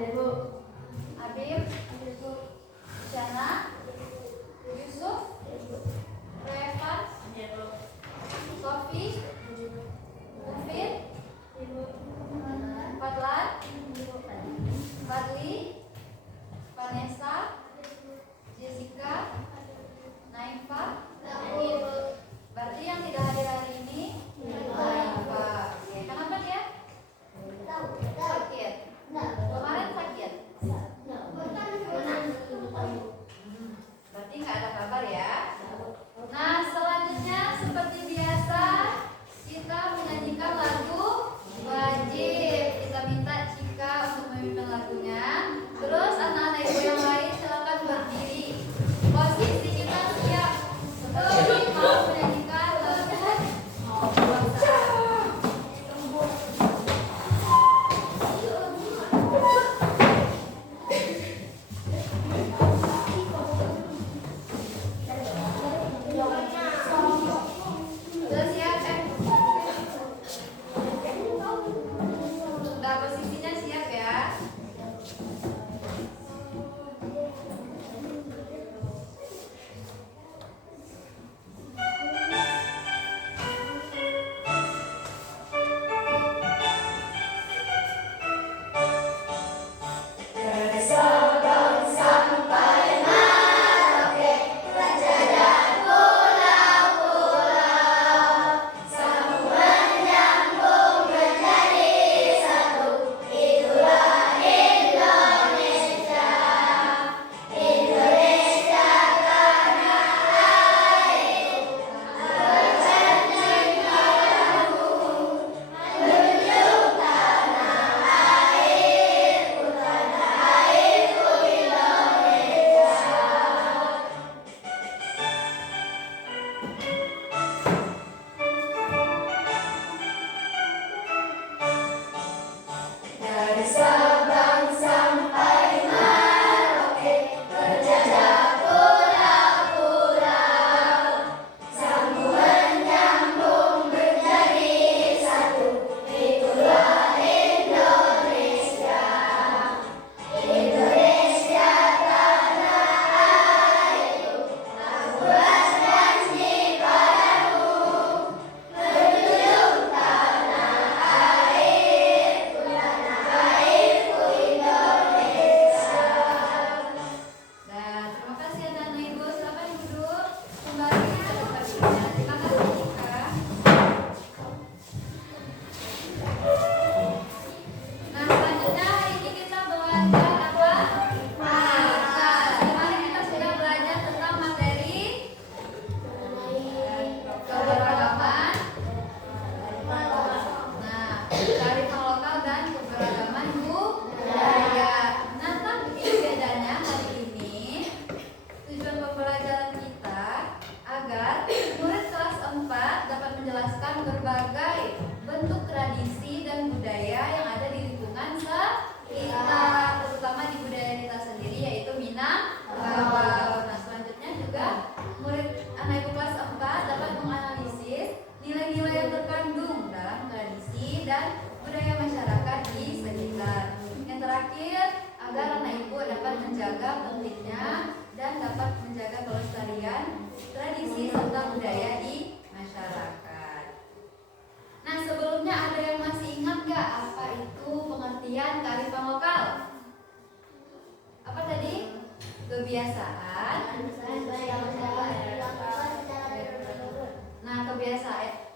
Habib, Syana, Yusuf, Revan, Sofi, Mufid, Fadlan, Fadli, Vanessa, Jessica, Naifa. Berarti yang tidak hadir hari ini Naifa. Kenapa dia? Sakit. Kemarin sakit. Berarti nggak ada kabar ya. Nah, selanjutnya seperti biasa kita menyanyikan lagu wajib. Kita minta Cika untuk memimpin lagunya. Terus anak-anak ibu yang lain silakan berdiri. Posisi kita siap. Sebelum mau menyanyikan lagu bangsa.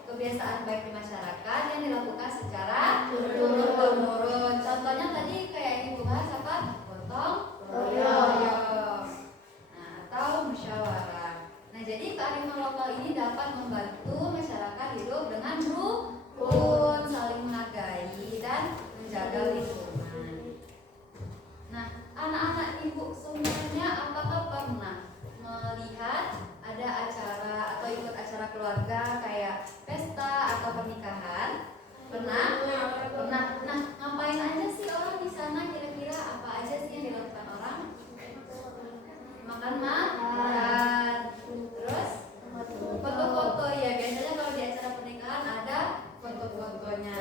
Kebiasaan baik di masyarakat yang dilakukan secara turun-temurun. Contohnya tadi kayak yang ibu bahas apa? Gotong royong. Nah, atau musyawarah. Nah, jadi kearifan lokal ini dapat membantu masyarakat hidup dengan rukun, saling menghargai dan menjaga lingkungan. Nah, anak-anak ibu semuanya apakah pernah melihat ada acara atau ikut acara keluarga kayak pesta atau pernikahan? Pernah? Pernah. Nah, ngapain aja sih orang di sana kira-kira? Apa aja sih yang dilakukan orang? Makan. Terus foto-foto ya. Biasanya kalau di acara pernikahan ada foto-fotonya.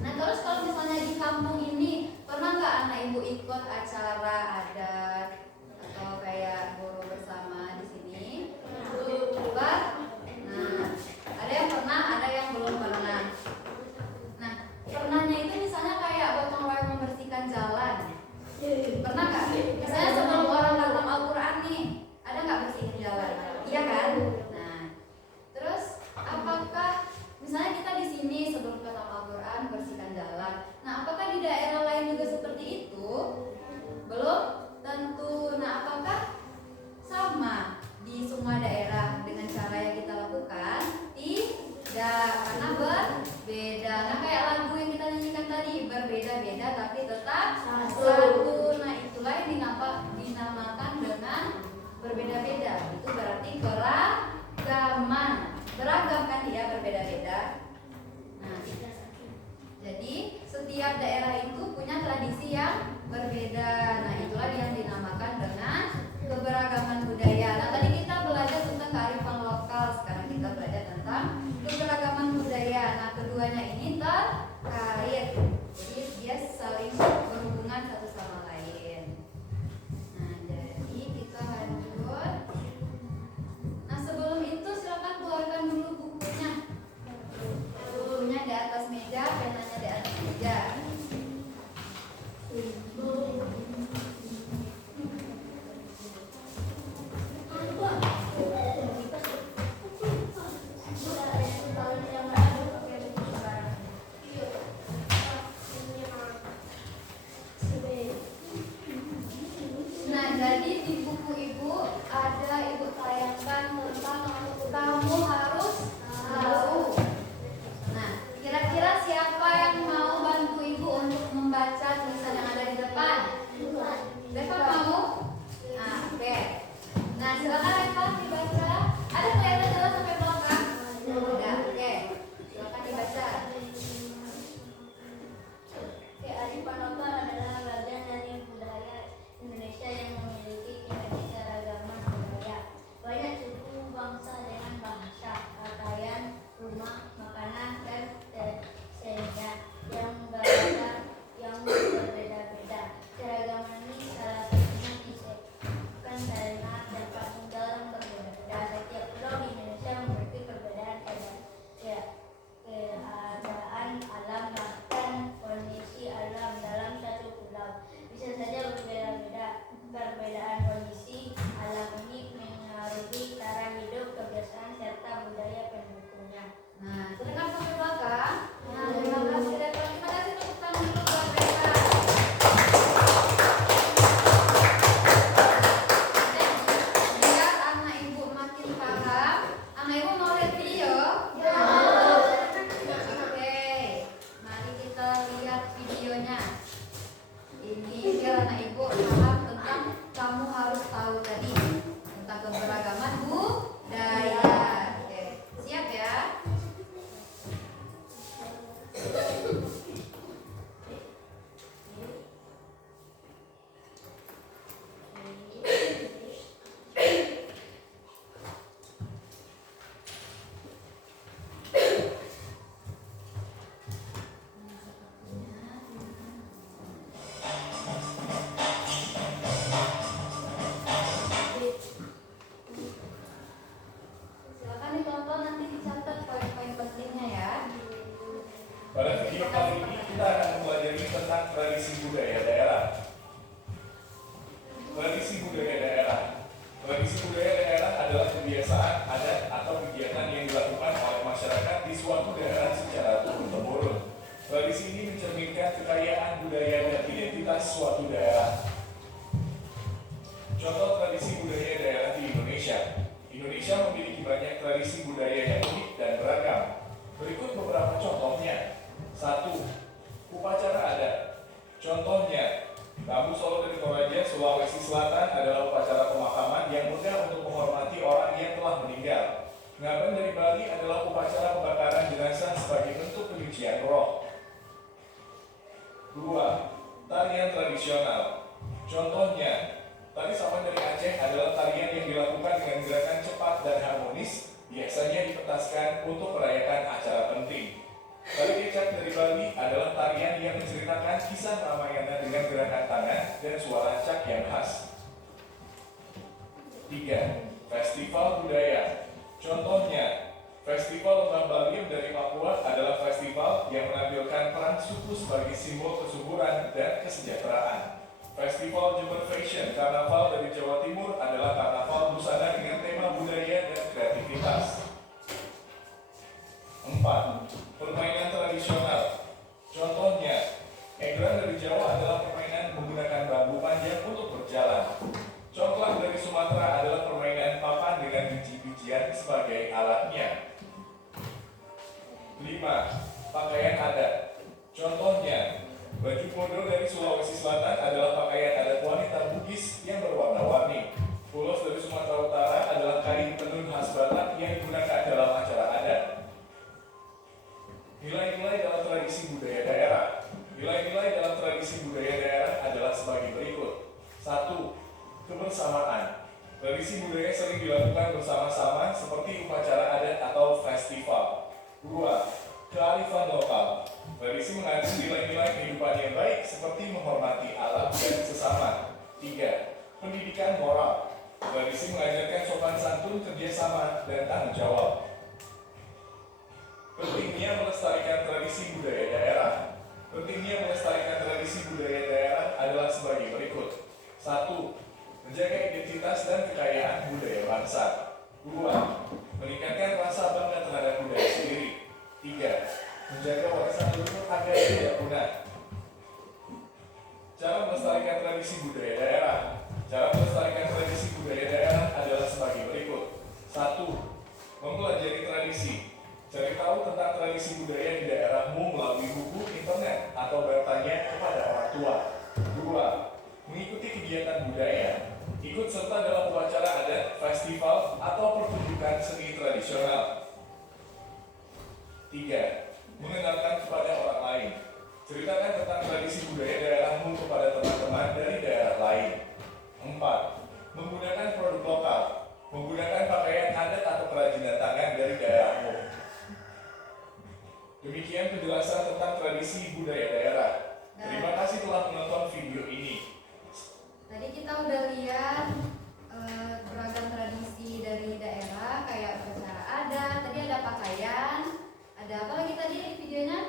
Nah, terus kalau misalnya di kampung ini pernah nggak anak ibu ikut acara adat atau kayak guru bersama di sini? Coba. Nah, ada yang pernah, ada yang belum pernah. Nah, pernahnya itu misalnya kayak gotong royong membersihkan jalan. Pernah nggak? Misalnya sebelum orang datang Al-Quran nih, ada nggak bersihin jalan? Iya kan? Nah, terus apakah misalnya kita di sini sebelum datang Al-Quran bersihkan jalan? Nah, apakah di daerah lain juga seperti itu? Belum tentu. Nah, apakah sama di semua daerah dengan cara yang kita lakukan? Tidak, karena berbeda. Nah, kayak lagu yang kita nyanyikan tadi, berbeda-beda tapi tetap satu. Nah, itulah yang dinamakan dengan berbeda-beda. Itu berarti keragaman. Beragam kan dia, berbeda-beda. Nah, jadi setiap daerah itu punya tradisi yang berbeda. Nah, itulah yang dinamakan dengan keberagaman budaya. Nah, tadi kita belajar tentang kearifan lokal, sekarang kita belajar tentang keberagaman budaya. Nah, keduanya ini terkait, jadi dia saling berhubungan satu sama lain. Nah, jadi kita lanjut. Nah, sebelum itu silakan keluarkan dulu bukunya. Bukunya di atas meja, penanya di atas meja. Nah, jadi di buku ibu ada ibu tayangkan tentang kamu harus tahu. Nah, kira-kira siapa yang mau bantu ibu untuk membaca tulisan yang ada di depan? Reva mau? Nah, oke. Nah, silakan Reva dibaca. Ada kelihatan jelas sampai belakang? Enggak, oke. Silakan dibaca. Kearifan lokal adalah bagian dari budaya Indonesia yang memiliki keragaman budaya. Banyak suku bangsa dengan bahasa, pakaian, rumah, makanan, dan sehingga yang berbeda-beda. Keragaman ini salah satunya disebabkan karena dapat tinggal yang berbeda-beda. Setiap pulau di Indonesia memiliki perbedaan keadaan alam, bahkan kondisi alam dalam satu pulau bisa saja berbeda-beda. Perbedaan kondisi alam ini mengaruhi cara hidup, kebiasaan, serta budaya penduduknya. Nah, terdengar sampai belakang. Nah, terima kasih Reva. Terima kasih tepuk tangan dulu buat Reva. Biar anak ibu makin paham, anak ibu mau lihat video? Ya. Oke, mari kita lihat videonya. Ini biar anak ibu paham tentang kamu harus tahu tadi tentang keberagaman budaya. Oke, siap ya? Silakan ditonton, nanti dicatat poin-poin pentingnya ya. Pada video kali ini kita akan mempelajari tentang tradisi budaya daerah. Tradisi budaya daerah. Tradisi budaya daerah adalah kebiasaan, adat, atau kegiatan yang dilakukan oleh masyarakat di suatu daerah secara turun-temurun. Tradisi ini mencerminkan kekayaan budaya dan identitas suatu daerah. Contoh tradisi budaya daerah di Indonesia. Indonesia memiliki banyak tradisi budaya yang unik dan beragam. Berikut beberapa contohnya. 1. Upacara adat. Contohnya, Bambu Solo dari Toraja, Sulawesi Selatan adalah upacara pemakaman yang mudah untuk menghormati orang yang telah meninggal. Ngaben dari Bali adalah upacara pembakaran jenazah sebagai bentuk penyucian roh. 2. Tarian tradisional. Contohnya, tari Saman dari Aceh adalah tarian yang dilakukan dengan gerakan cepat dan harmonis, biasanya dipentaskan untuk merayakan acara penting. Tari kecak dari Bali adalah tarian yang menceritakan kisah Ramayana dengan gerakan tangan dan suara cak yang khas. 3. Festival budaya. Contohnya, Festival Lembah Baliem dari Papua adalah festival yang menampilkan peran suku sebagai simbol kesuburan dan kesejahteraan. Festival Jember Fashion Karnaval dari Jawa Timur adalah karnaval busana dengan tema budaya dan kreativitas. 4. Permainan tradisional. Contohnya, egrang dari Jawa adalah permainan menggunakan bambu panjang untuk berjalan. Congklak dari Sumatera adalah permainan papan dengan biji-bijian sebagai alatnya. 5. Pakaian adat. Contohnya, baju podo dari Sulawesi Selatan adalah pakaian adat wanita Bugis yang berwarna-warni. Polos dari Sumatera Utara adalah kain tenun khas Batak yang digunakan dalam acara adat. Nilai-nilai dalam tradisi budaya daerah. Nilai-nilai dalam tradisi budaya daerah adalah sebagai berikut. 1. Kebersamaan. Tradisi budaya sering dilakukan bersama-sama seperti upacara adat atau festival. 2. Kearifan lokal. Tradisi mengandung nilai-nilai kehidupan yang baik seperti menghormati alam dan sesama. 3. Pendidikan moral. Tradisi mengajarkan sopan santun, kerjasama, dan tanggung jawab. Pentingnya melestarikan tradisi budaya daerah. Pentingnya melestarikan tradisi budaya daerah adalah sebagai berikut. 1. Menjaga identitas dan kekayaan budaya bangsa. 2. Meningkatkan rasa bangga terhadap budaya sendiri. 3. Menjaga warisan leluhur agar tidak punah. Cara melestarikan tradisi budaya daerah. Cara melestarikan tradisi budaya daerah adalah sebagai berikut. 1. Mempelajari tradisi. Cari tahu tentang tradisi budaya di daerahmu melalui buku, internet, atau bertanya kepada orang tua. 2. Mengikuti kegiatan budaya. Ikut serta dalam upacara adat, festival, atau pertunjukan seni tradisional. 3. Mengenalkan kepada orang lain. Ceritakan tentang tradisi budaya daerahmu kepada teman-teman dari daerah lain. 4. Menggunakan produk lokal. Menggunakan pakaian adat atau kerajinan tangan dari daerahmu. Demikian penjelasan tentang tradisi budaya daerah. Terima kasih telah menonton video ini. Tadi kita udah lihat beragam tradisi dari daerah kayak upacara adat, tadi ada pakaian, ada apa lagi tadi di videonya?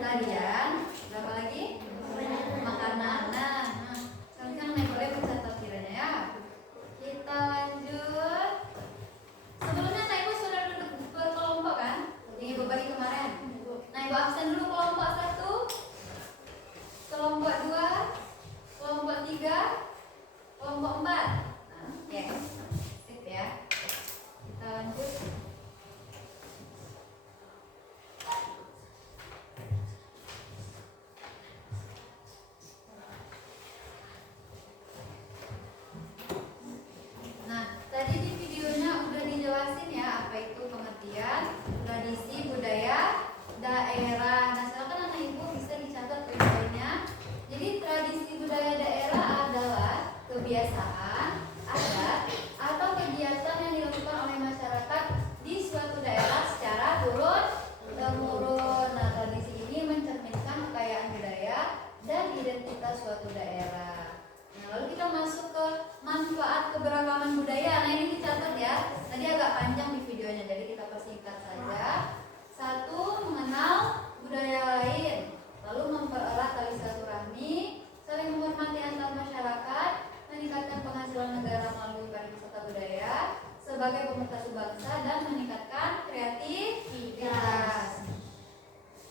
Tarian, berapa lagi? Makanan. Nah, sekarang naik boleh mencatat kiranya ya. Kita lanjut. Sebelumnya Nah Ibu sudah duduk berkelompok kan? Di Ibu bagi kemarin. Nah Ibu absen dulu kelompok 1, kelompok 2, kelompok 3, kelompok 4. Nah, oke. Sip ya. Kita lanjut. Nah, tadi di videonya udah dijelasin ya apa itu pengertian tradisi budaya daerah. Nah, silakan anak Ibu bisa dicatat poin-poinnya. Jadi tradisi budaya daerah adalah kebiasaan, adat, atau kegiatan yang dilakukan oleh masyarakat di suatu daerah secara turun-temurun. Nah, tradisi ini mencerminkan kekayaan budaya dan identitas suatu daerah. Nah, lalu kita masuk ke manfaat keberagaman budaya. Nah, ini dicatat ya. Tadi agak panjang di videonya, jadi kita persingkat saja. 1. Mengenal budaya lain. Lalu mempererat tali silaturahmi, saling menghormati antar masyarakat, meningkatkan penghasilan negara melalui pariwisata budaya sebagai pemersatu bangsa dan meningkatkan kreativitas.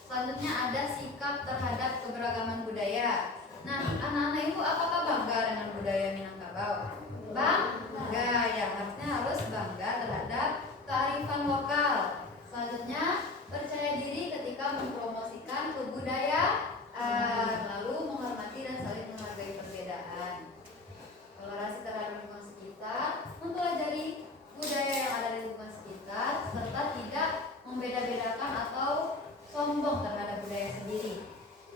Selanjutnya ada sikap terhadap keberagaman budaya. Nah, anak-anak Ibu apakah bangga dengan budaya Minangkabau? Bangga ya, harusnya harus bangga terhadap kearifan lokal. Selanjutnya percaya diri ketika mempromosikan kebudayaan, lalu menghormati dan saling menghargai perbedaan. Toleransi terhadap lingkungan sekitar, mempelajari budaya yang ada di lingkungan sekitar, serta tidak membeda-bedakan atau sombong terhadap budaya sendiri.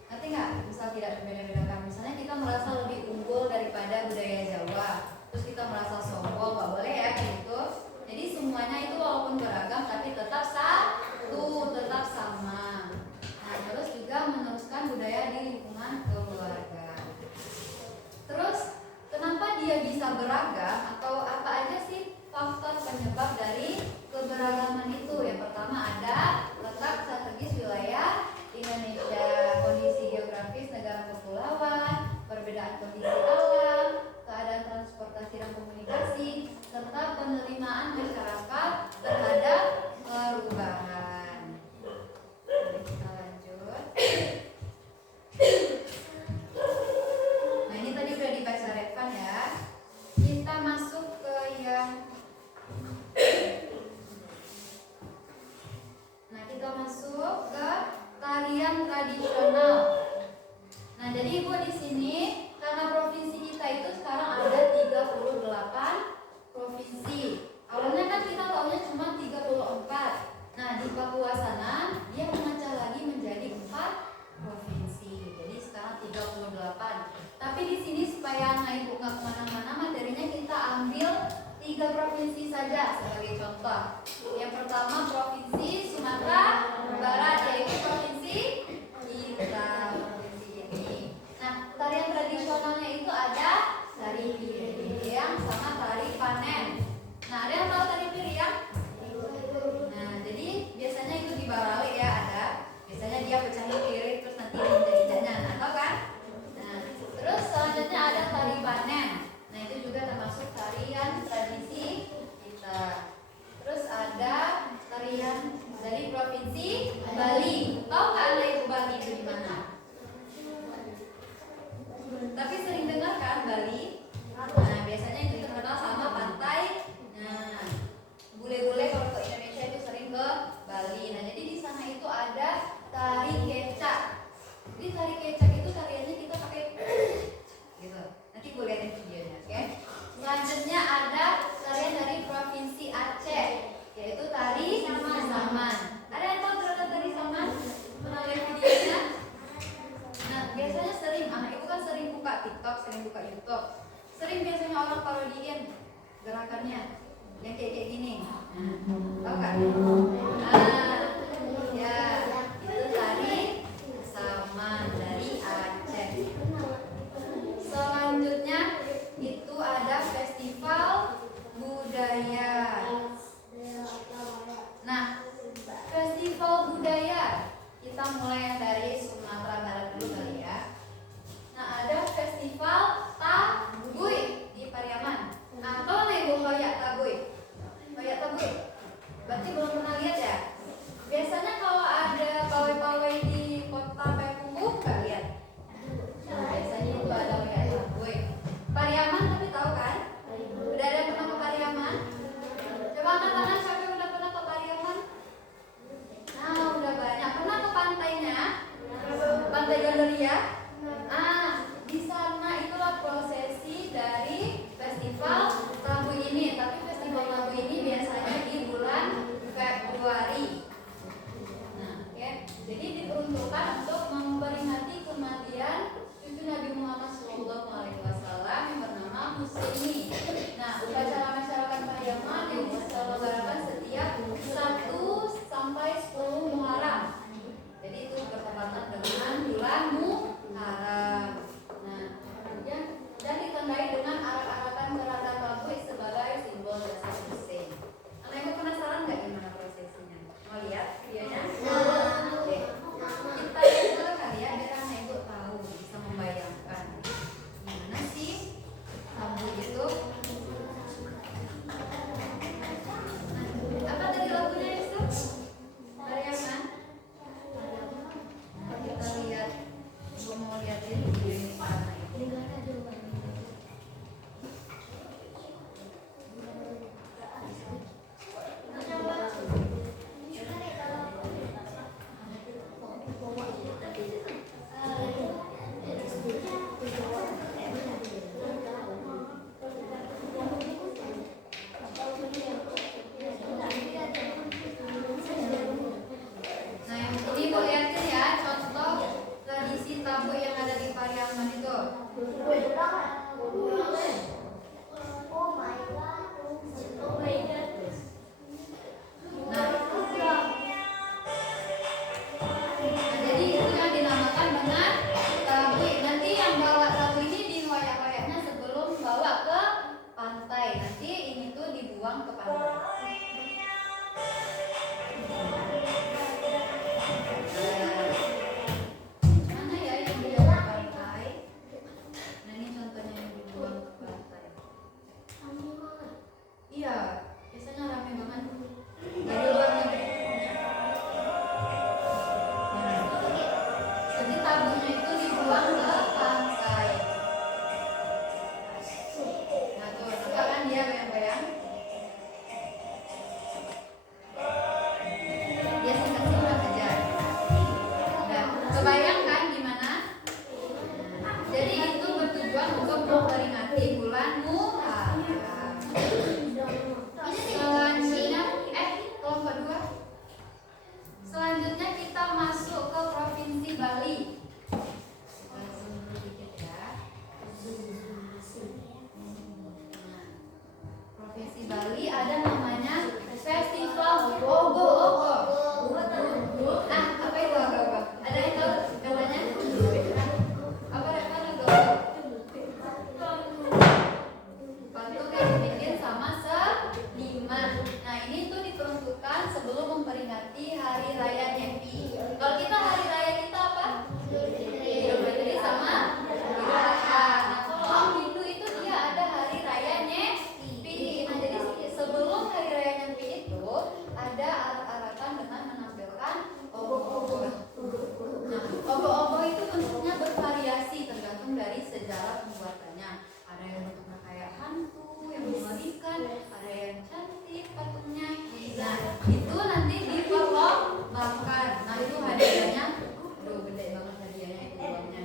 Ngerti nggak? Misal tidak membeda-bedakan, misalnya kita merasa lebih unggul daripada budaya Jawa, terus kita merasa sombong, nggak boleh ya gitu. Jadi semuanya itu walaupun beragam tapi tetap satu, tetap sama. Nah, terus juga meneruskan tradisional. Nah, jadi Ibu di sini karena provinsi kita itu sekarang ada 38 provinsi. Awalnya kan kita tahunya cuma 34. Nah, di Papua sana dia memecah lagi menjadi 4 provinsi. Jadi sekarang 38. Tapi di sini supaya Ibu nggak kemana-mana, materinya kita ambil 3 provinsi saja sebagai contoh. Yang pertama Provinsi Sumatera Barat, yaitu provinsi kita, provinsi ini. Nah, tarian tradisionalnya itu ada tari piring sama tari panen. Nah, ada yang tahu tari piring? Nah, jadi biasanya itu di Barale ya ada. Biasanya dia pecahin piring terus nanti injak-injaknya. Nah, tahu kan? Nah, terus selanjutnya ada tari panen. Nah, itu juga termasuk tarian tradisi kita. Terus ada tarian dari provinsi Bali. Tahu nggak anak Ibu Bali itu di mana? Tapi sering dengar kan Bali? Nah, biasanya itu terkenal sama pantai. Nah, bule-bule kalau ke Indonesia itu sering ke Bali. Nah, jadi di sana itu ada tari kecak. Jadi tari kecak itu tariannya kita pakai gitu. Nanti gue liatin videonya, oke? Selanjutnya ada tarian dari provinsi Aceh, yaitu tari saman. Ada yang tahu gerakan tari saman? Pernah lihat videonya? Nah, biasanya sering anak Ibu kan sering buka TikTok, sering buka YouTube. Sering biasanya orang parodiin gerakannya yang kayak gini. Tahu kan? Nah, ya itu tari saman dari Aceh. Selanjutnya itu ada festival budaya. Nah, festival budaya kita mulai yang dari Sumatera Barat dulu kali ya. Nah, ada festival Tabuy di Pariaman. Nah, tahu nggak Ibu Hoyak Tabuy? Hoyak Tabuy? Berarti belum pernah lihat ya? Biasanya kalau ada pawai-pawai di kota Payakumbuh nggak lihat? Nah, biasanya itu ada Hoyak Tabuy. Pariaman tapi tahu kan? Udah ada pernah ke Pariaman? Coba angkat tangan siapa yang udah pernah ke Pariaman? Nah, udah banyak. Pernah ke pantainya? Pantai Gandaria? Ah, di sana itulah prosesi dari festival Tabuy ini. Tapi festival Tabuy ini biasanya di bulan Februari. Nah, oke. Jadi diperuntukkan untuk memperingati kematian cucu Nabi Muhammad SAW yang bernama Husaini. Nah, upacara masyarakat Pariaman yang diselenggarakan setiap 1 sampai 10 Muharram. Jadi itu bertepatan dengan bulan Muharram. Nah, kemudian dan ditandai dengan arak-arakan kereta Tabuy sebagai simbol jasa Husain. Anak Ibu penasaran nggak gimana prosesinya? Mau lihat videonya? Oke. Kita lihat dulu kali ya, biar anak Ibu tahu, bisa membayangkan gimana sih Tabuy itu. Nah, apa tadi lagunya Yusuf? Pariaman? Kita lihat, gue mau liatin video ini sama Ibu. Nah, ini Ibu liatin ya contoh tradisi Tabuy yang ada di Pariaman. Kebayang kan gimana? Jadi itu bertujuan untuk memperingati bulan Muharram. Selanjutnya, kelompok 2. Selanjutnya kita masuk ke Provinsi Bali. Provinsi Bali ada namanya Festival Ogo-Ogo. Nah, apa itu ogo-ogo? Ada yang tahu katanya? Apa itu? Patung yang dibikin sama seniman. Nah, ini tuh diperuntukkan sebelum memperingati Hari Raya Nyepi. Kalau kita hari raya kita apa? Idul Fitri sama Idul Adha. Nah, kalau orang Hindu itu dia ada Hari Raya Nyepi. Nah, jadi sebelum Hari Raya Nyepi itu ada arat-aratan dengan menampilkan ogo-ogo. Nah, ogo-ogo itu bentuknya bervariasi tergantung dari sejarah pembuatannya. Ada yang bentuknya kayak hantu, yang mengerikan, ada yang cantik patungnya. Nah, itu nanti diperlombangkan. Nah, itu hadiahnya, aduh gede banget hadiahnya itu uangnya.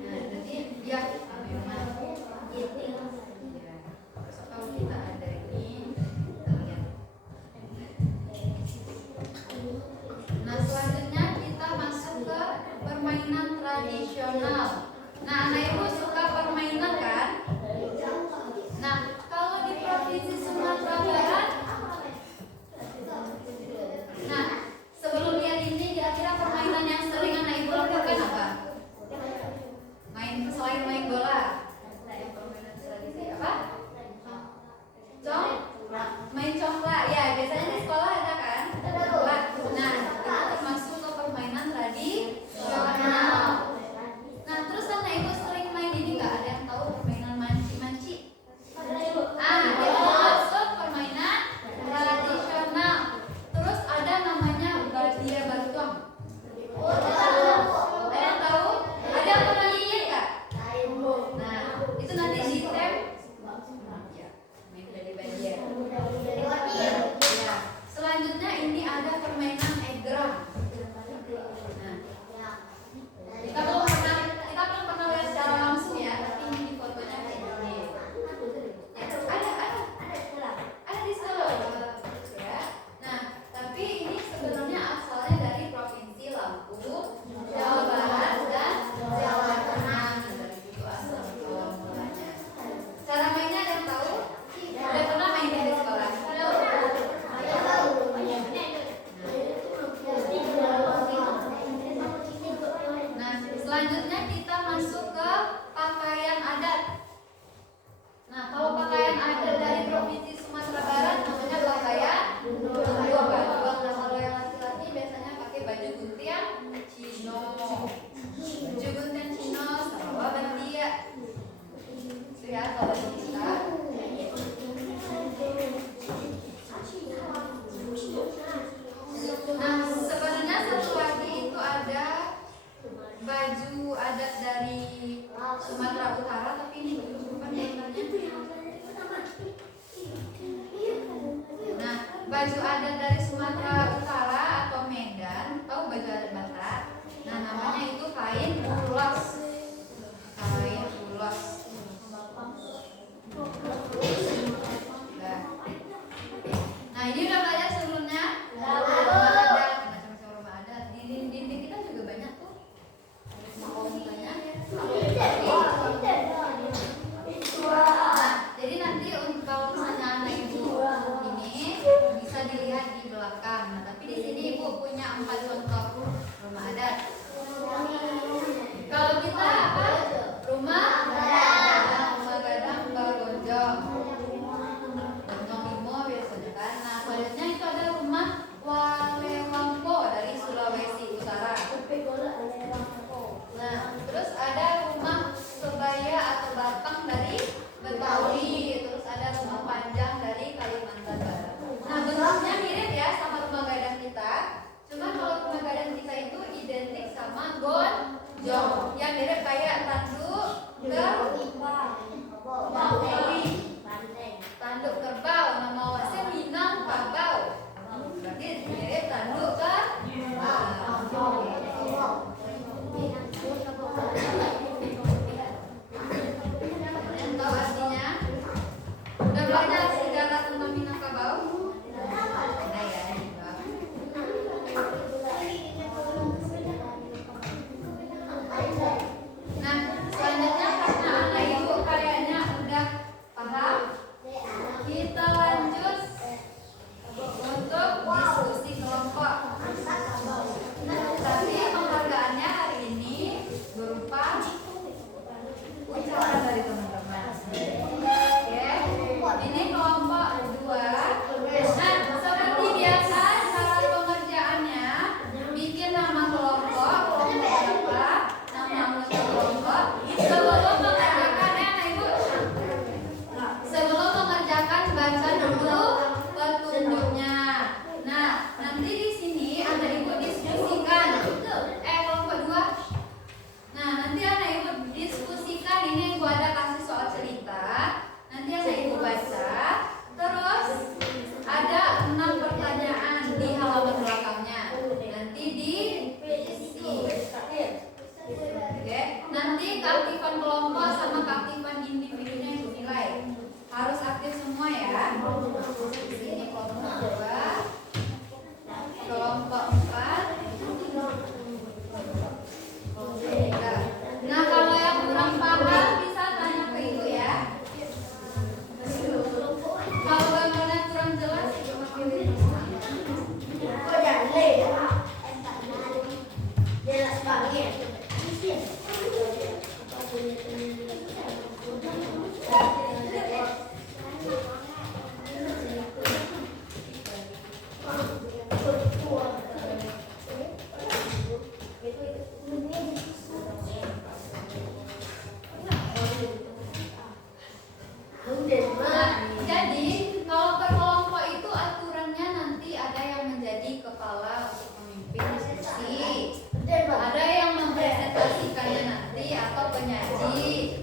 Nah, jadi ya memang gitu. Ya. Terus kalau kita ada ini, kita lihat. Nah, selanjutnya kita masuk ke permainan tradisional. Nah, anak ibu suka permainan kan? Nah, kalau di Provinsi Sumatera Barat, nah sebelum lihat ini kira-kira permainan yang sering anak ibu lakukan apa? Selain main bola, permainan tradisi apa? Main congklak. Ya, biasanya di sekolah ada kan? Congklak. Nah, itu termasuk ke permainan tradisional. Nah, terus anak ibu sering main ini nggak? Ada yang tahu permainan manci-manci? Itu masuk permainan tradisional. Terus ada namanya badia batuang. Ada yang tahu? Ada yang pernah lihat nggak? Nah, itu nanti di tem. Ya, main dari badia. Ya. Selanjutnya ini ada permainan egrang. Nah, kita belum pernah lihat secara langsung ya, tapi ini di fotonya kayak gini. Ada di sekolah ya. Nah, tapi ini sebenarnya asalnya dari Provinsi Lampung, Jawa Barat dan Jawa Tengah. Dari situ asal mulanya. Cara mainnya ada yang tahu? Udah pernah main di sekolah? Nah, selanjutnya kita masuk ke pakaian adat. Nah, kalau pakaian adat dari Provinsi Sumatera Barat namanya pakaian Danuang. Nah, kalau yang laki-laki biasanya pakai baju guntiang Cino. Baju guntiang Cino sama batia. Lihat kalau di kita. Nah, sebenarnya satu lagi itu ada baju adat dari Sumatera Utara, tapi ini bukan gambarnya. Nah, baju adat dari Sumatera Utara atau Medan, tahu baju adat Batak? Nah, namanya itu kain ulos. Kain ulos. Nah, ini udah belajar sebelumnya? Rumah adat, macam-macam rumah adat. Di dinding kita juga banyak tuh. Banyak. Nah, jadi nanti kalau misalnya anak ibu ini bisa dilihat di belakang. Nah, tapi di sini ibu punya 4 contoh rumah adat. Kalau kita apa? Rumah gadang bergonjong. Gonjong limo biasanya kan. Nah, selanjutnya itu ada rumah Walewampo dari Sulawesi Utara. Nah, terus ada rumah Sebaya atau Batang dari Betawi. Terus ada rumah Panjang dari Kalimantan Barat. Nah, bentuknya mirip ya sama rumah gadang kita. Cuma kalau rumah gadang kita itu identik sama gonjong, yang mirip kayak tanduk tanduk kerbau. Nama awasnya Minang Kabau. Berarti mirip tanduk kerbau. Nah, jadi kalau berkelompok itu aturannya nanti ada yang menjadi kepala untuk memimpin diskusi, ada yang mempresentasikannya nanti atau penyaji.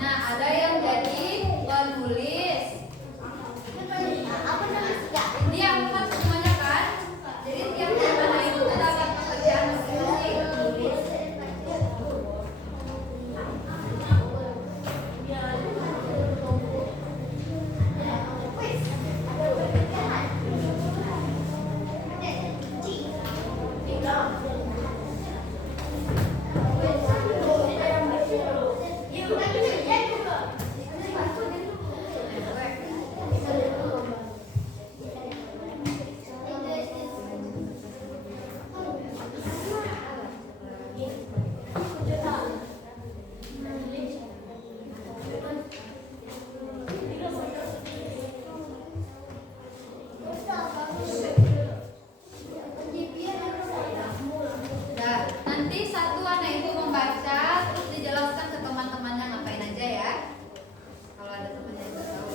Nah, ada yang jadi penulis. Ini yang empat semuanya kan? Jadi tiap-tiap anak itu dapat pekerjaan masing-masing. Nah, nanti satu anak itu membaca terus dijelaskan ke teman-temannya ngapain aja ya. Kalau ada temannya yang nggak tahu.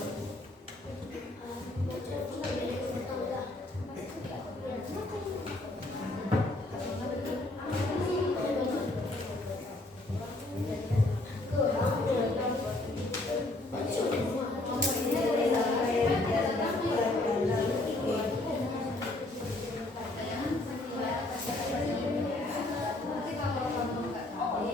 Nanti kalau kamu nggak tahu,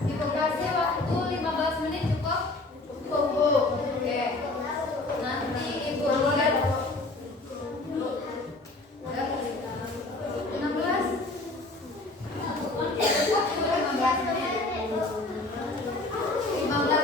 Ibu kasih waktu 15 menit cukup? Cukup. Oke. Nanti Ibu lihat 16. Cukup 15 menit. 15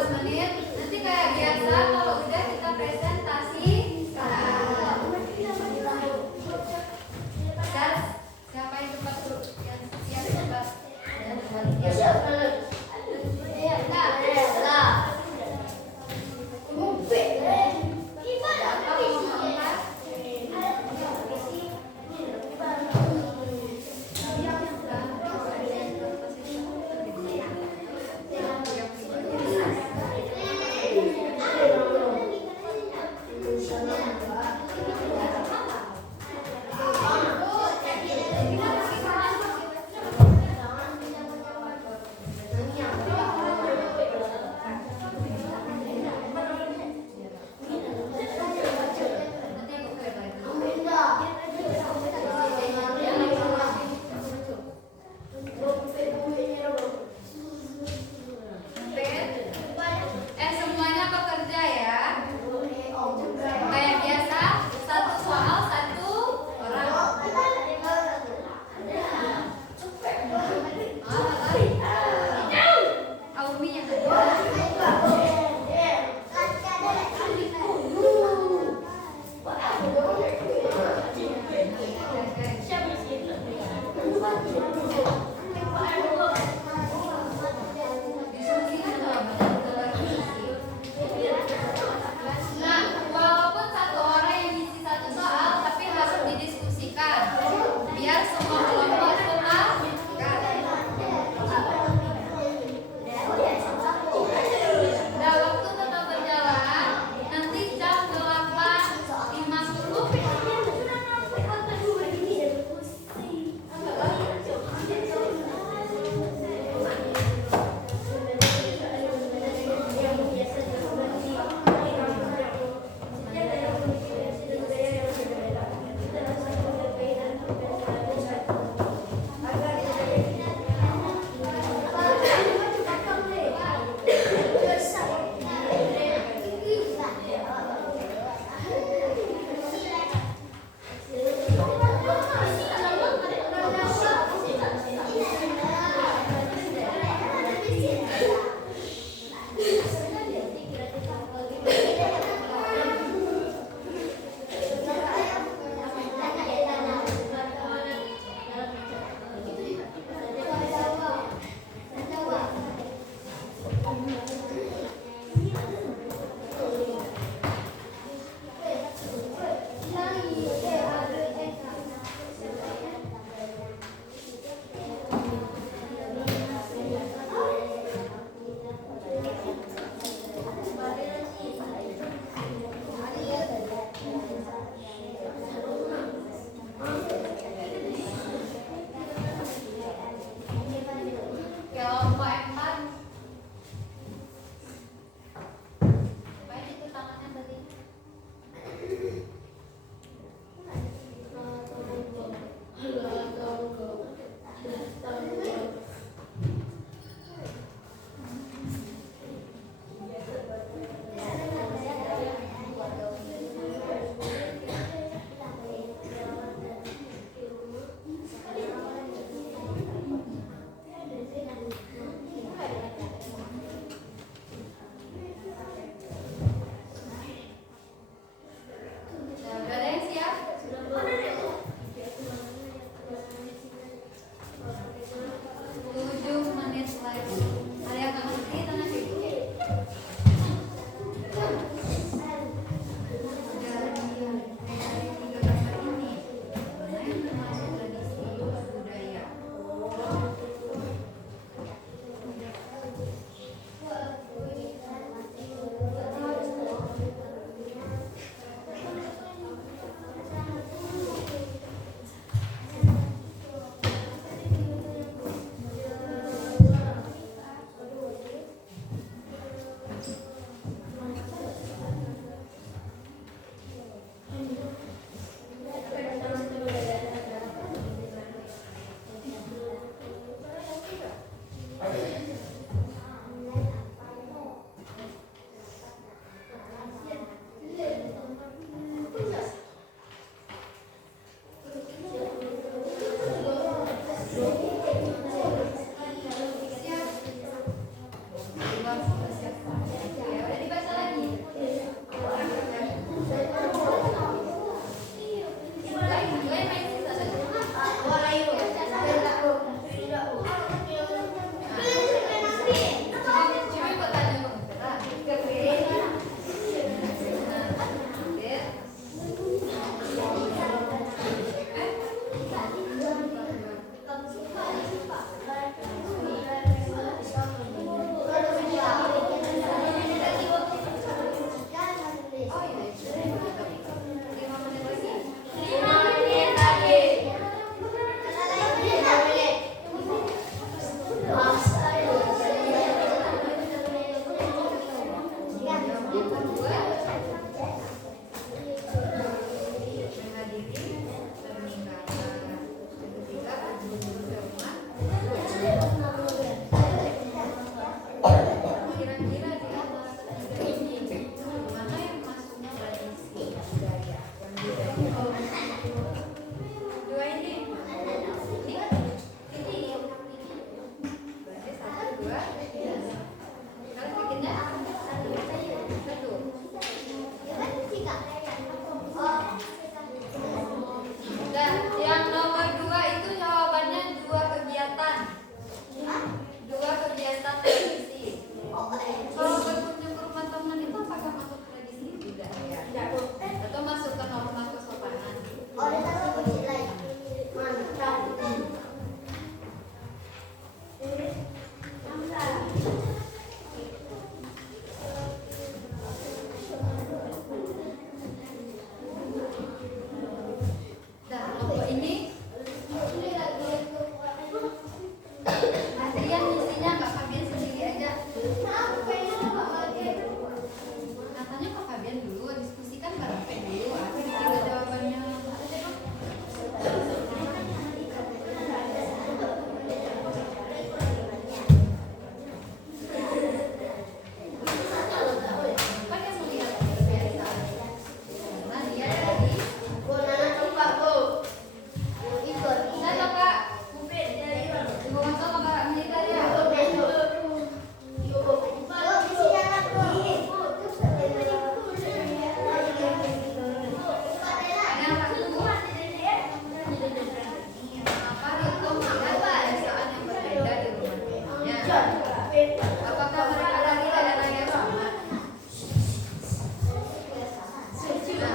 Apakah mereka lagi dalam yang sama? Nah,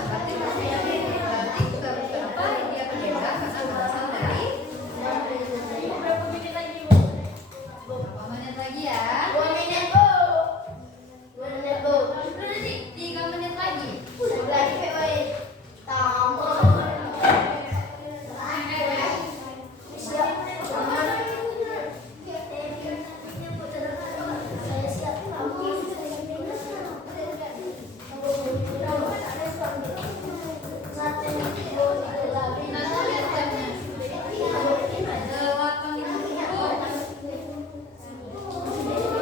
berarti bukan apa dia pendeta karena berasal dari Berapa menit lagi, Bu? berapa menit lagi ya? 2 menit, Bu. 2 menit, Bu. 3 menit lagi. Lagi, Pak. Tambah. Nah, lihat jamnya. 8.50.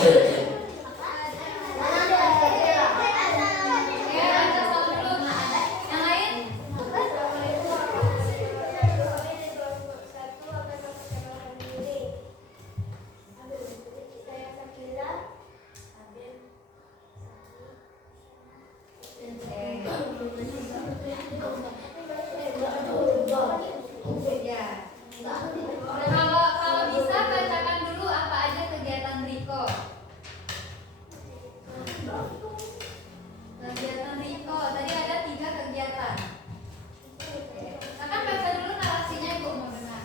baca salam dulu. Yang lain? Ya. Kalau bisa bacakan dulu apa aja kegiatan Riko. Kegiatan Riko tadi ada 3 kegiatan. Akan baca dulu narasinya, Ibu mau dengar.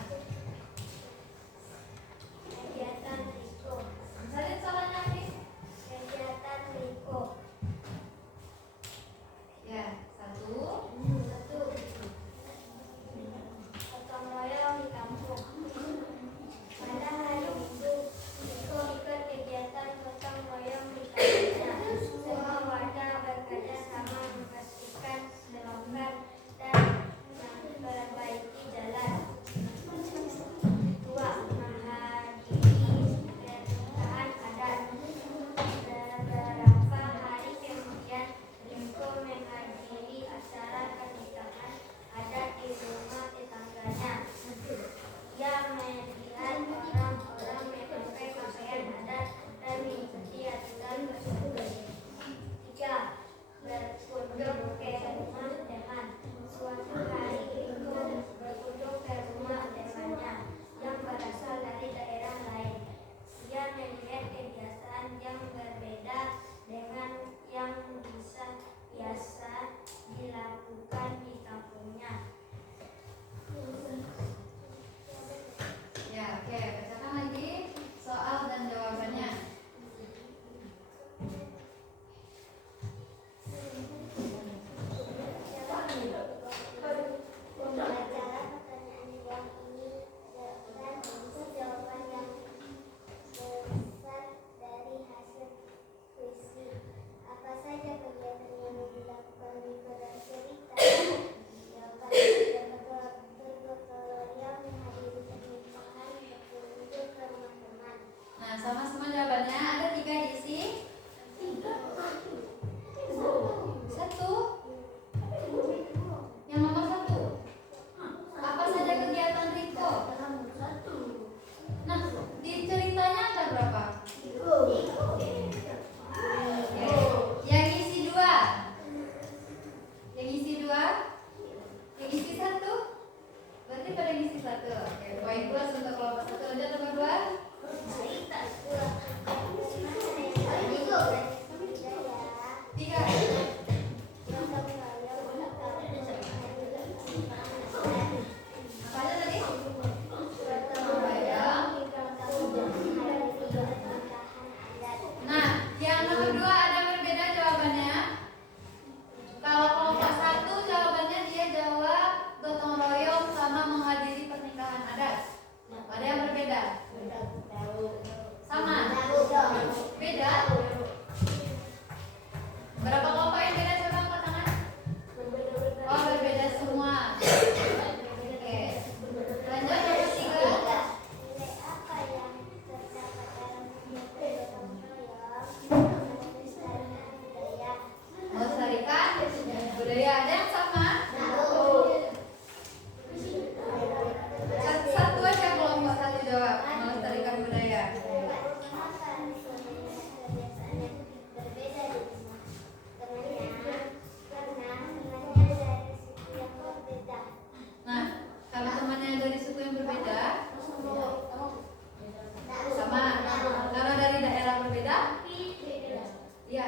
Kegiatan Riko. Salin soalnya, Fis. Kegiatan Riko. Ya, 1. Gotong royong di kampung. Pada hari Minggu, Riko ikut kegiatan gotong royong di kampungnya. Semua warga bekerja sama membersihkan, melonggar, dan memperbaiki jalan. 2. Menghadiri pernikahan adat. Beberapa hari kemudian, Riko menghadiri acara pernikahan adat di rumah tetangganya. Ia melihat orang-orang memakai pakaian adat dan mengikuti aturan tersebut. 3. Berkunjung ke rumah teman. Suatu hari Riko berkunjung ke rumah temannya yang berasal dari daerah lain. Ia melihat kebiasaan yang berbeda dengan yang biasa dilakukan di kampungnya. Ya, oke. Bacakan lagi soal dan jawabannya. Membaca pertanyaan yang ini dan jawaban yang besar dari hasil puisi. Apa saja kegiatan yang dilakukan Riko dan cerita? Jawaban bergotong royong, menghadiri pernikahan, berkunjung ke rumah teman. Nah, sama semua jawabannya. Ada 3 diisi. 1. Yang nomor 1. Apa saja kegiatan Riko? Nah, di ceritanya ada berapa? Oke. Yang isi 2. Yang isi 2. Yang isi 1. Berarti pada yang isi 1. Oke, poin plus untuk kelompok 1. Lanjut nomor 2. Tiga. Apa aja tadi? Nah, yang nomor 2 ada berbeda jawabannya. Kalau kelompok 1 jawabannya dia jawab gotong royong sama menghadiri pernikahan adat. Ada yang berbeda? Sama? Beda? Berapa kelompok yang beda? Coba angkat tangan. Oh, berbeda semua. Oke. Lanjut nomor 3. Nilai apa yang terdapat dalam kegiatan gotong royong? Melestarikan budaya. Melestarikan budaya. Ada yang sama? Satu aja kelompok 1 jawab. Melestarikan budaya. Mengapa Riko melihat kebiasaan yang berbeda di rumah temannya? Karena temannya dari suku yang berbeda. Nah, kalau temannya dari suku yang berbeda, sama. Kalau dari daerah berbeda, iya.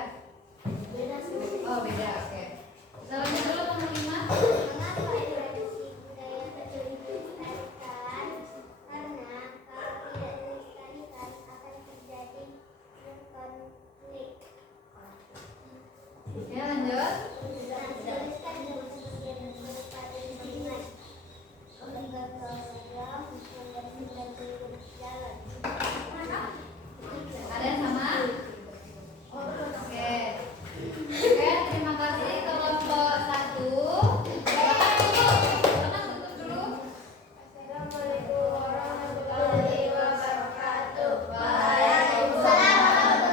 Oh, beda. Oke. Kita lanjut dulu nomor 5. Mengapa tradisi budaya perlu dilestarikan? Karena kalau tidak dilestarikan akan terjadi konflik. Ya, lanjut. Dilestarikan dengan sebagian berupa lingkungan. Gotong royong membersihkan pinggir jalan. Ada yang sama? Oke. Oke, terima kasih kelompok 1. Silakan tutup dulu. Assalamualaikum warahmatullahi wabarakatuh. Waalaikumsalam.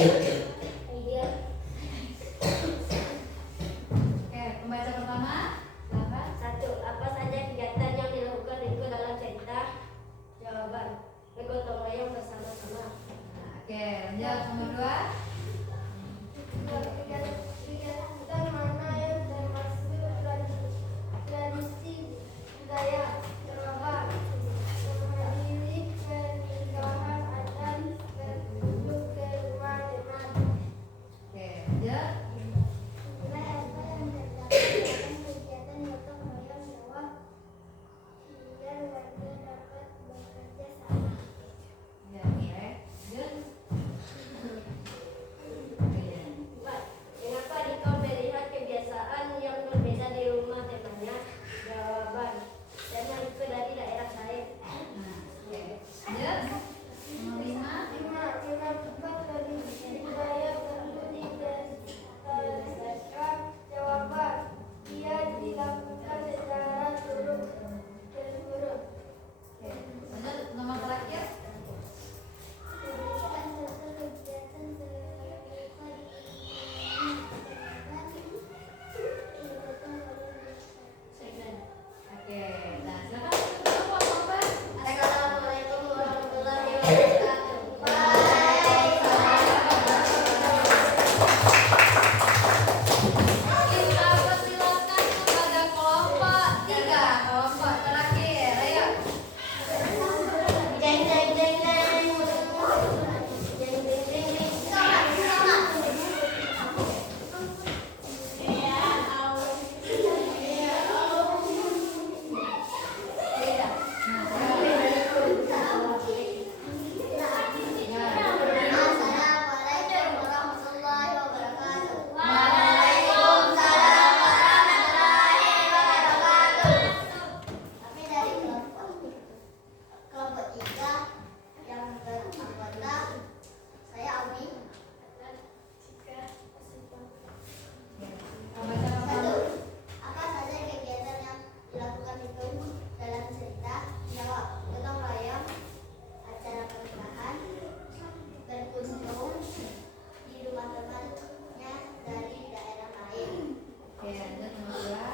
Iya. Oke, pembaca pertama. Silakan. 1. Apa saja kegiatan yang dilakukan Riko dalam cerita? Jawaban: bergotong royong bersama-sama. Nah, oke, lanjut nomor 2. Kegiatan mana yang termasuk tradisi budaya? Jawaban: menghadiri pernikahan dan berkunjung ke rumah teman. Oke, lanjut. Nilai apa yang terdapat dalam kegiatan gotong royong? Jawab: biar warga dapat bekerja sama. Ya, nilai. Lanjut. Oke. 4. Mengapa Dika melihat kebiasaan yang berbeda di rumah temannya? Jawaban: karena itu dari daerah lain. Nah, oke. Lanjut. Nomor 5. Mengapa tradisi budaya perlu dilestarikan? Jawaban: ia dilakukan secara turun-temurun. Oke. Lanjut nomor terakhir. Oke. Nah, silakan tutup Bapak. Assalamualaikum warahmatullahi wabarakatuh. Kita persilakan kepada kelompok 3. Kelompok terakhir. Ayo. Jeng jeng jeng jeng. Jeng jeng jeng jeng. Beda. Assalamualaikum warahmatullahi wabarakatuh. Waalaikumsalam warahmatullahi wabarakatuh. Kami dari kelompok 3 yang beranggota saya Ami. Pembaca pertama. 1. Apa saja kegiatan yang dilakukan itu dalam cerita? Jawab: gotong royong, acara pernikahan, berkunjung di rumah temannya dari daerah lain. Oke, lanjut nomor 2.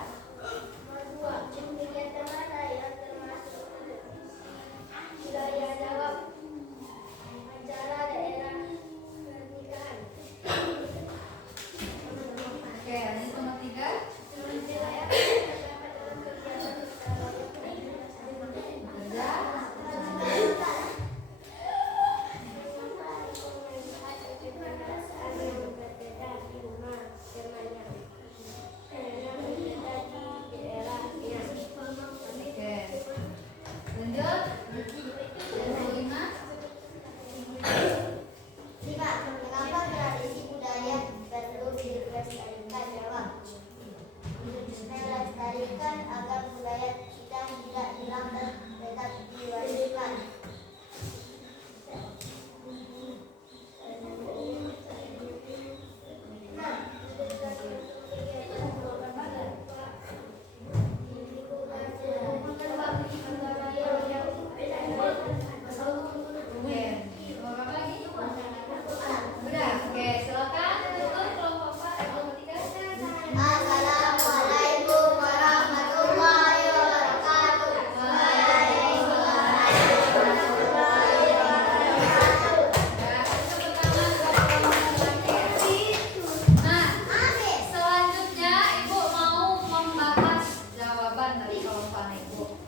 Nomor 2. Kegiatan mana yang termasuk budaya? Jawab: acara daerah pernikahan. Oke, lanjut nomor 3. Nilai apa yang terdapat dalam kegiatan Kerja. Oke. Lanjut. Nomor 5. 5. Mengapa tradisi budaya perlu dilestarikan? Jawab: melestarikan agar budaya kita tidak hilang dan tetap diwariskan. Oke. Nomor apa lagi? Udah. Oke, silakan tutup kelompok 4. Kelompok 3. Assalamualaikum warahmatullahi wabarakatuh. Nah, selanjutnya Ibu mau membahas jawaban dari kelompok Ibu.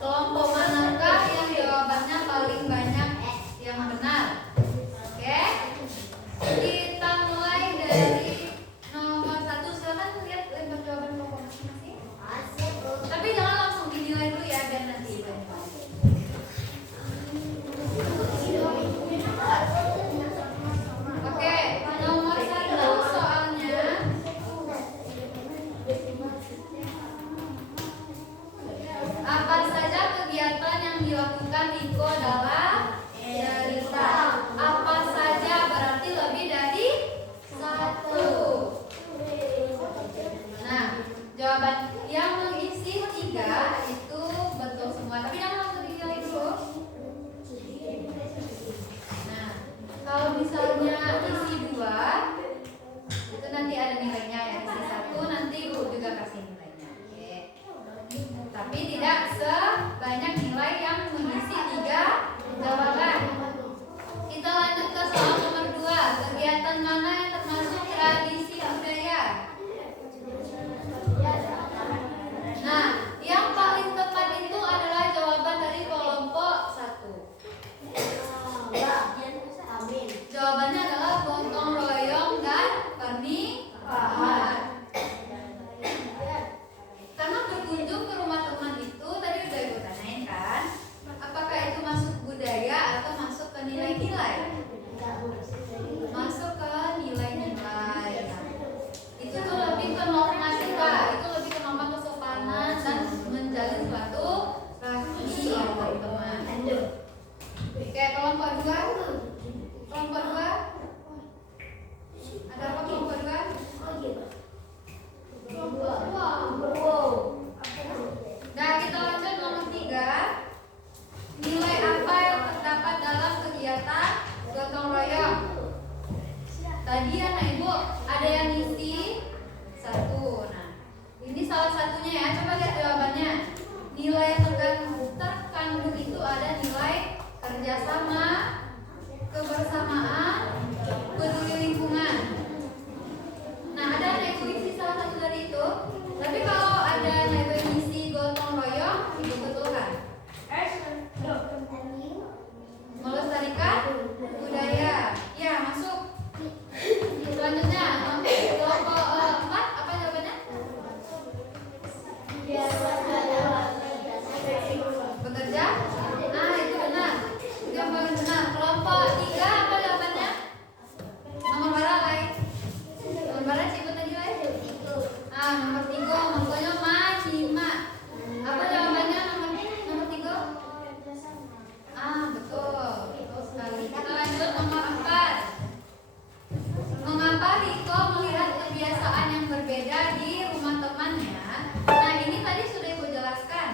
Kelompok manakah yang jawabannya paling banyak yang benar? Oke. Kita mulai dari nomor 1. Silakan lihat lembar jawaban kelompok masing-masing. Tapi jangan langsung dinilai dulu ya, biar nanti gampang. Oke, nomor 1 soalnya apa saja kegiatan yang dilakukan Niko dalam cerita? Apa saja berarti lebih dari 1. Nah, jawaban yang mengisi 3 itu betul semua. Tapi jangan langsung dinilai dulu. Nah, kalau misalnya isi kerjasama, kebersamaan, peduli lingkungan. Nah, ada nilai puisi salah satu dari itu. Tapi kalau ada nilai misi gotong royong, itu betul kan? Melestarikan budaya. Ya, masuk. Selanjutnya, kelompok 4, apa jawabannya? Bekerja? Ah, itu benar. Itu yang paling benar. Kelompok 3, apa jawabannya? Nomor berapa, Lai? Nomor berapa cikgu tadi, Lai? Ah, nomor 3, makanya menyimak. Apa jawabannya nomor 3? Ah, betul. Betul sekali. Kita lanjut nomor 4. Mengapa Riko melihat kebiasaan yang berbeda di rumah temannya? Nah, ini tadi sudah Ibu jelaskan.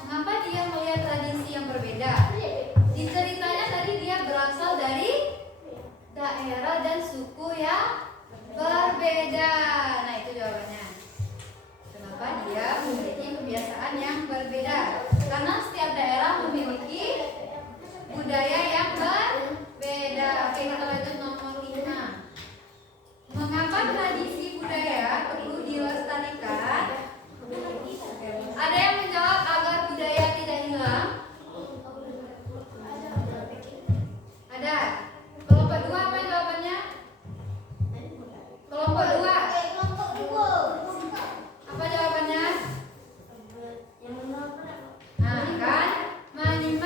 Mengapa dia melihat tradisi yang berbeda? Di ceritanya tadi dia berasal dari daerah dan suku yang berbeda. Nah, itu jawabannya. Kenapa dia memiliki kebiasaan yang berbeda? Karena setiap daerah memiliki budaya yang berbeda. Oke, kita lanjut nomor 5. Mengapa tradisi budaya perlu dilestarikan? Ada yang menjawab agar budaya tidak hilang? Ada. Kelompok 2 apa jawabannya? Kelompok 2. Apa jawabannya? Nah, kan menyimak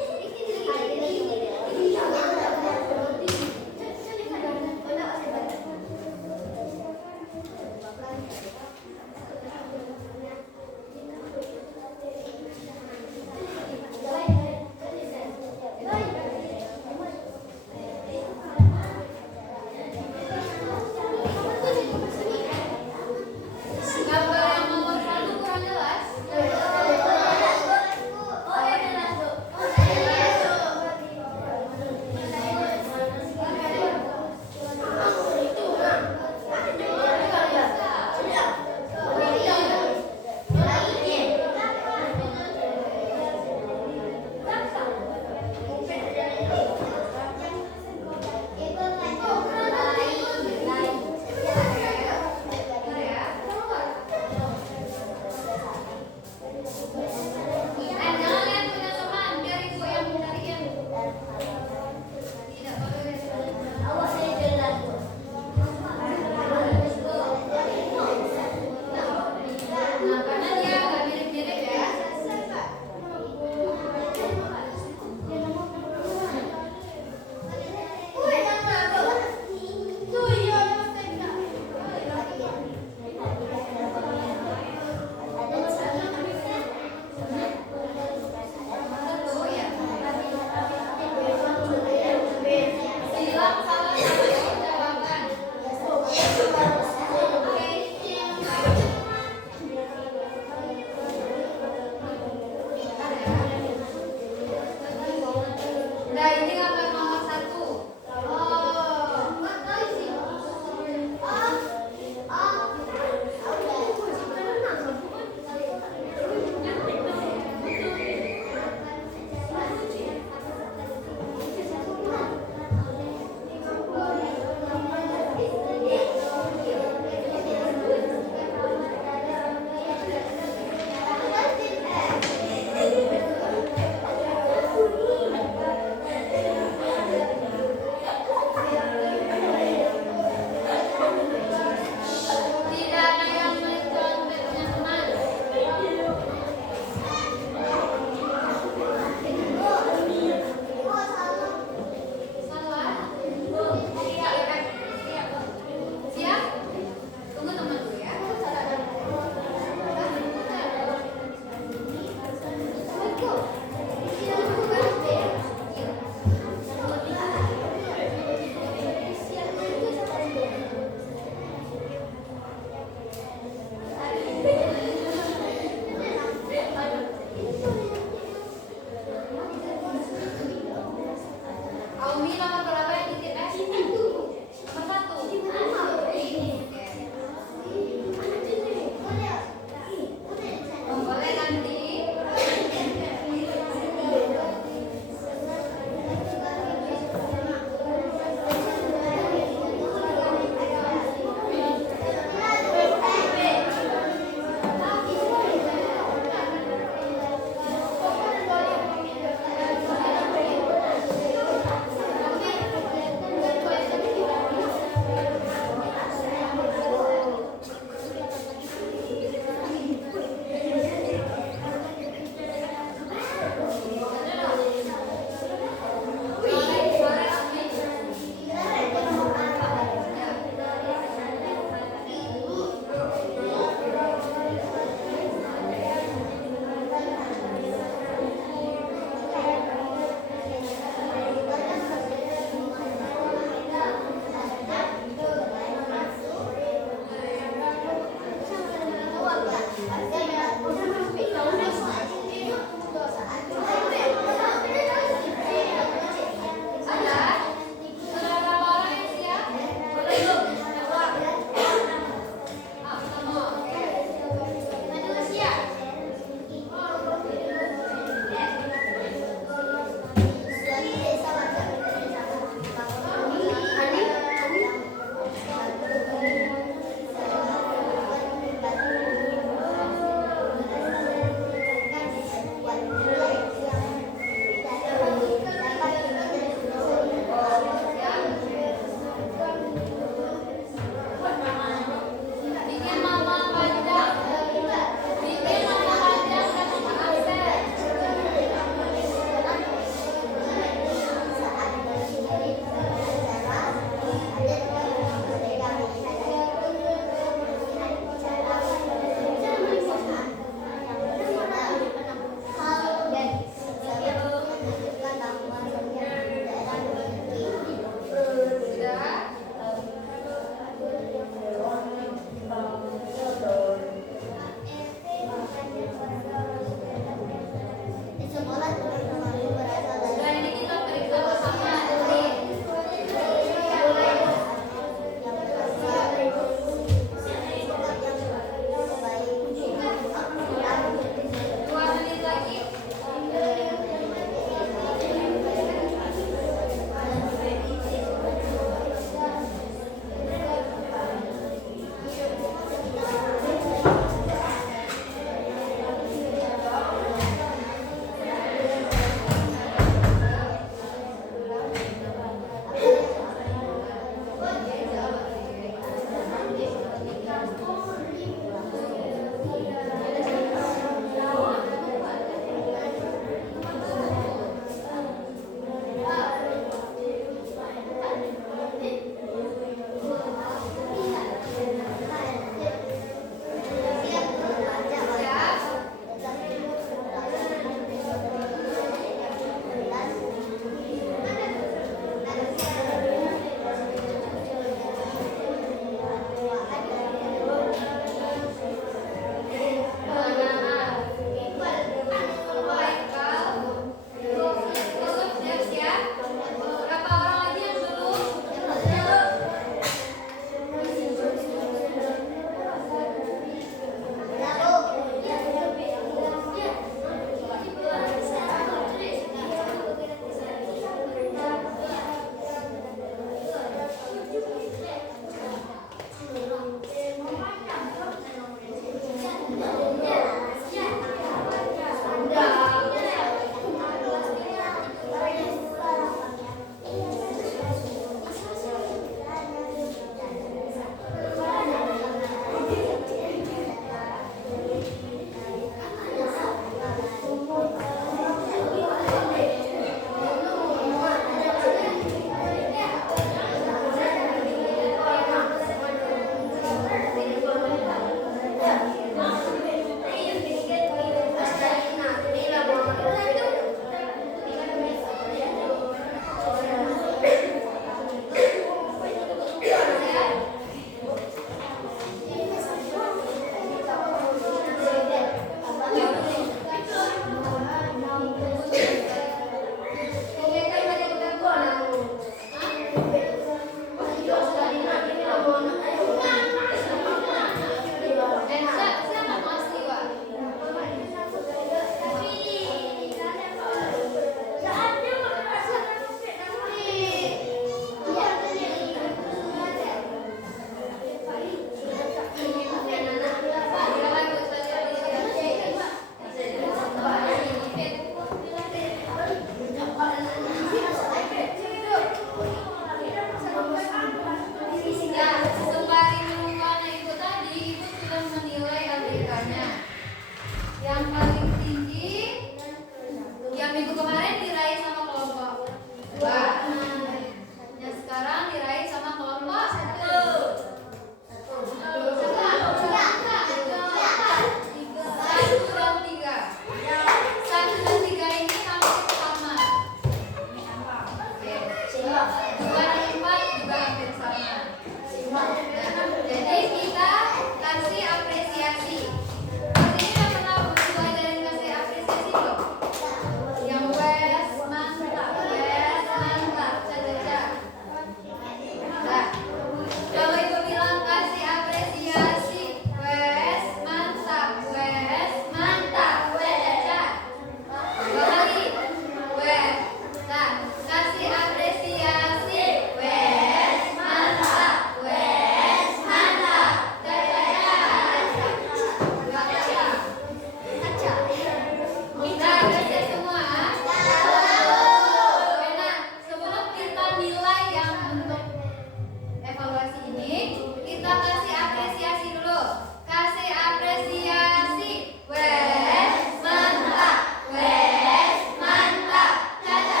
Kita kasih apresiasi dulu. Kasih apresiasi. Wes mantap. Wes mantap. Caca.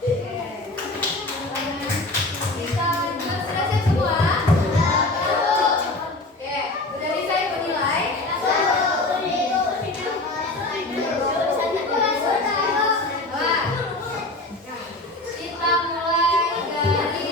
Oke. Kita sudah siap semua? Oke, udah bisa ibu nilai? Wah. Kita mulai dari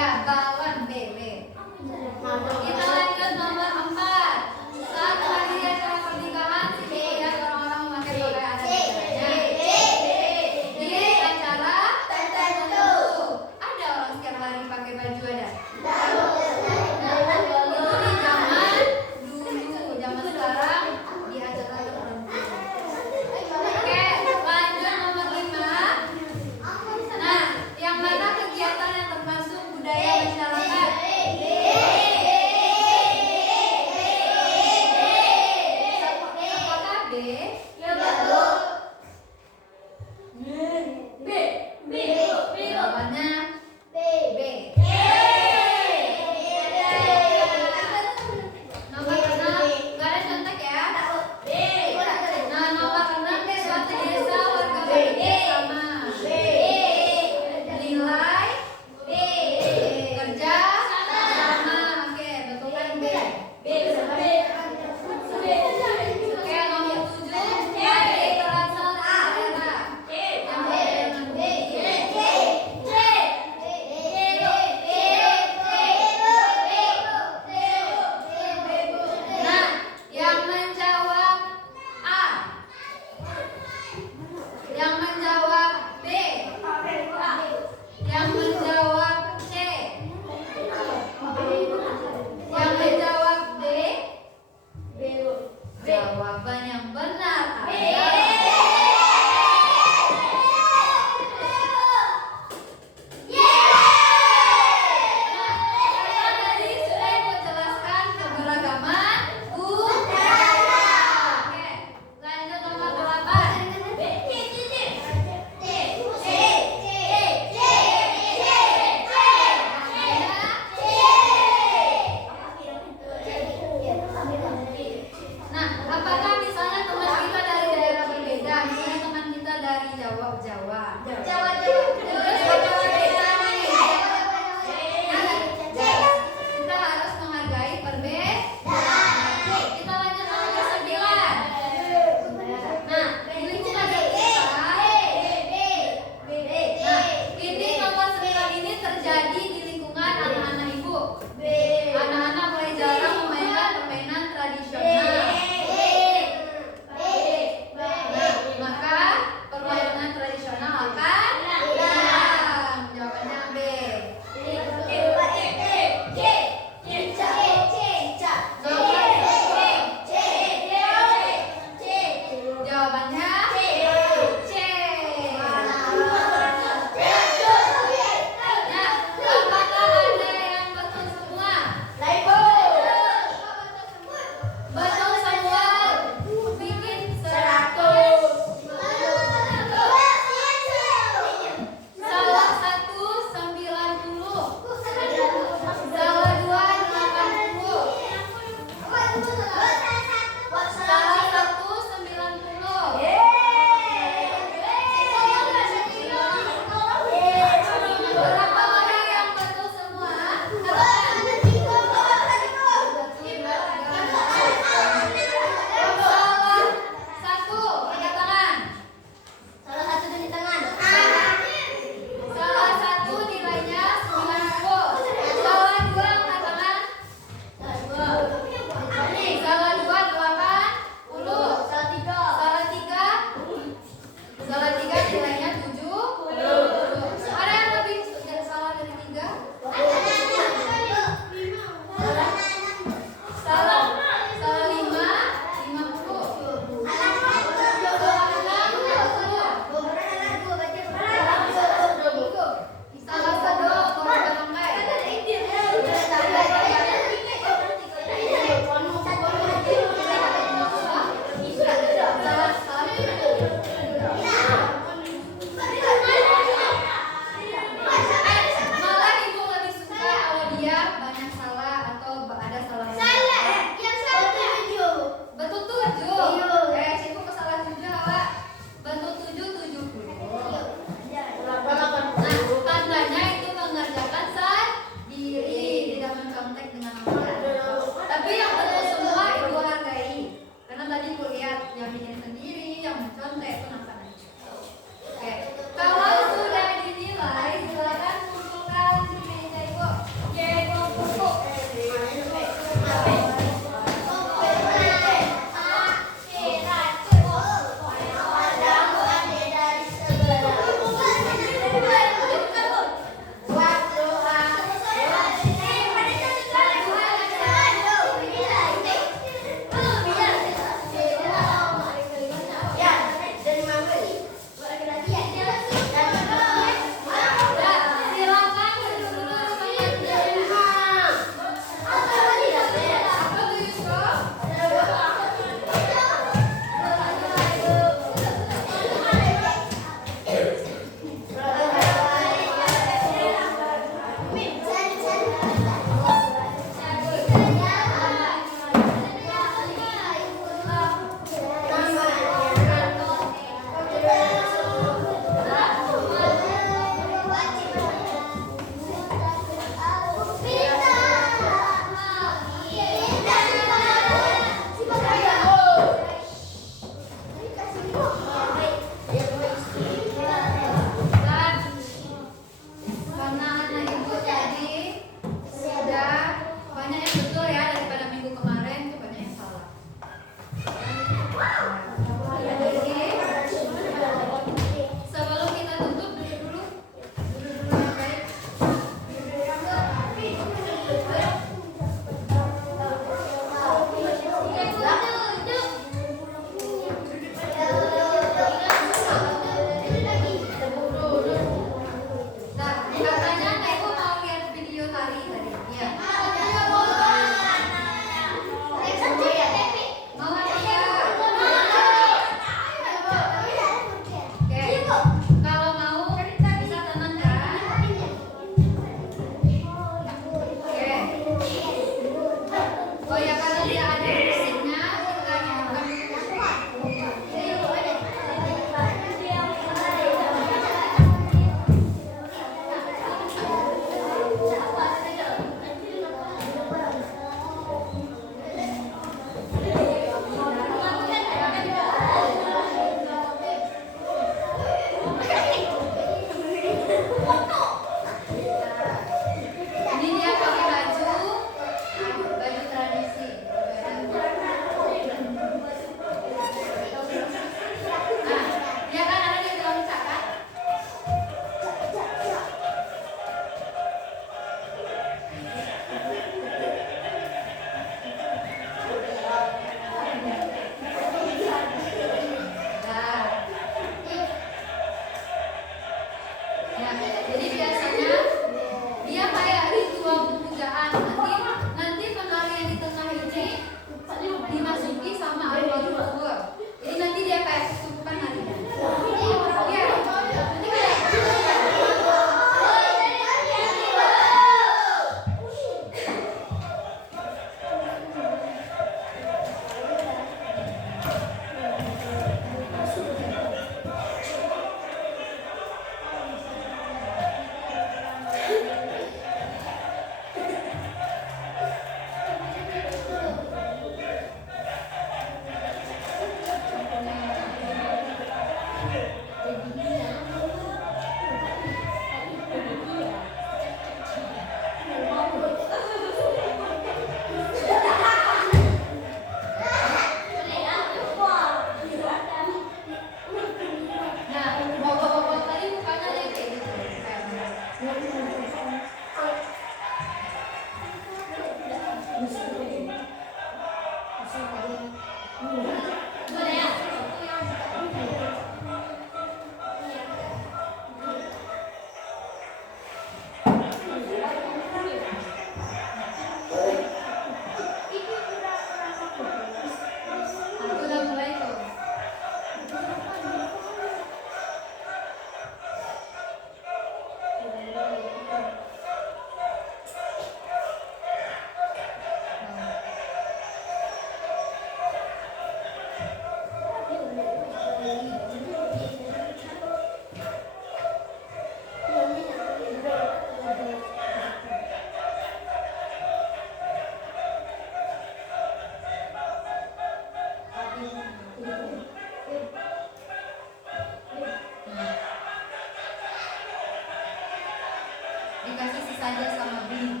dikasih sesaja sama beli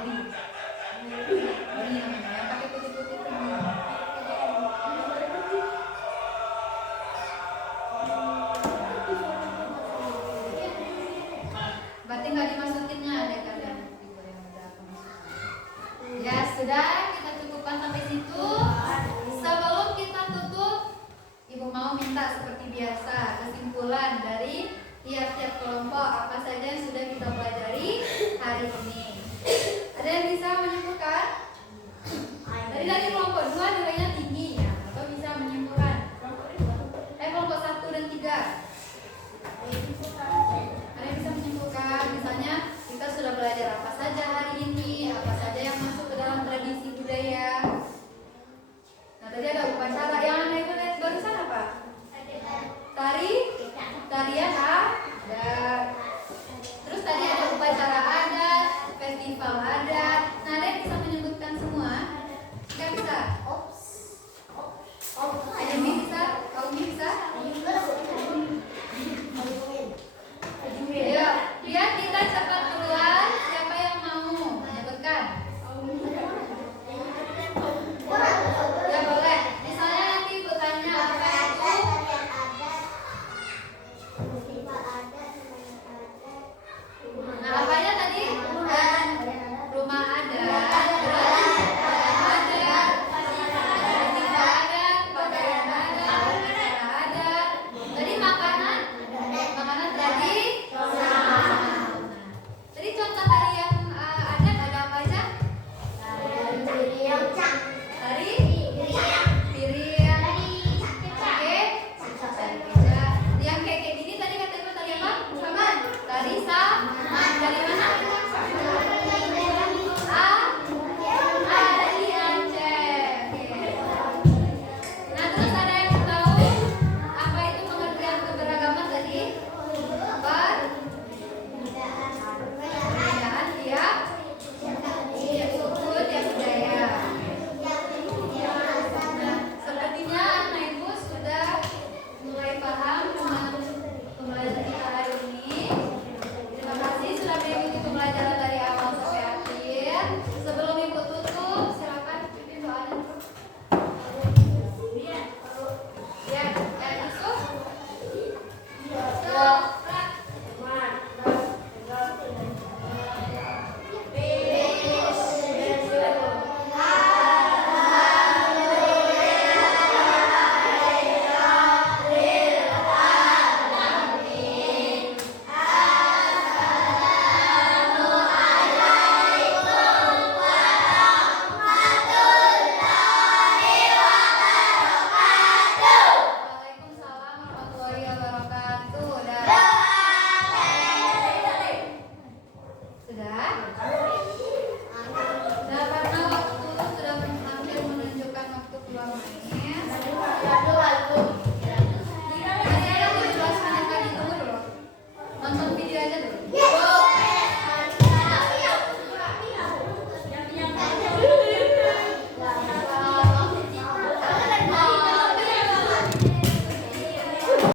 beli beli namanya ya.